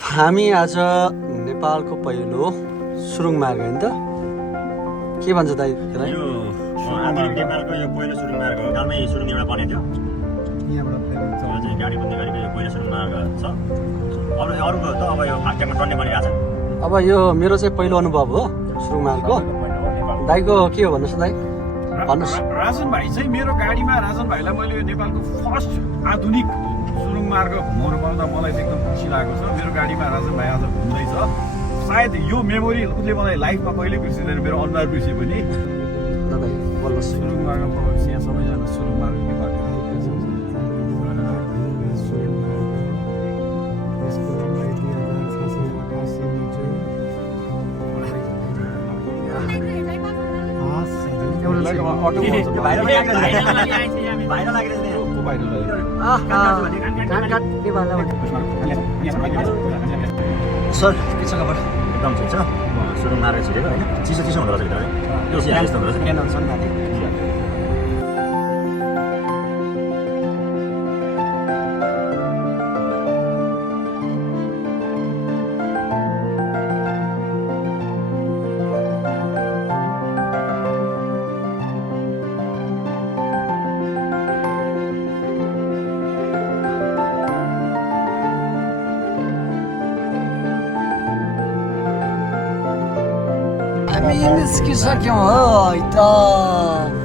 हामी आज नेपालको पहिलो सुरुङ मार्ग होइन त के भन्छ दाइ त्यसलाई? यो आधुनिक नेपालको यो पहिलो सुरुङ मार्ग हो। कालमै सुरुङ एउटा बनेको थियो। यहाँबाट यो चाहिँ गाडी कुद्ने गरेको यो पहिलो सुरुङ मार्ग छ। अब अरूको त अब यो भाग्यमा टन्ने बनिरहेको छ। अब यो मेरो चाहिँ पहिलो अनुभव हो सुरुङ मार्गको। दाइको के हो भन्नुहोस् दाइ, भन्नुहोस्। राजन भाइ चाहिँ मेरो गाडीमा राजन भाइलाई मैले यो नेपालको फर्स्ट आधुनिक सुरुङ मार्ग घुमाउनु पाउँदा मलाई एकदम खुसी लागेको छ। मेरो गाडीमा राजन भाइ आज घुम्दैछ। सायद यो मेमोरी उसले मलाई लाइफमा कहिले बिर्सिँदैन, मेरो अनुहार बिर्से पनि। दाइ बोल्नुहोस्। सुरुङ मार्ग प्रवेश यहाँ सबैजना सुरुङ मार्गकै बाटो सर के छ खबर? एकदम ठिक छ। सुरुङ मार्ग छिरेको होइन, चिसो चिसो हुँदो रहेछ भित्र है। यो यस्तो हुँदो रहेछ। हामी निस्किसक्यौँ हो त।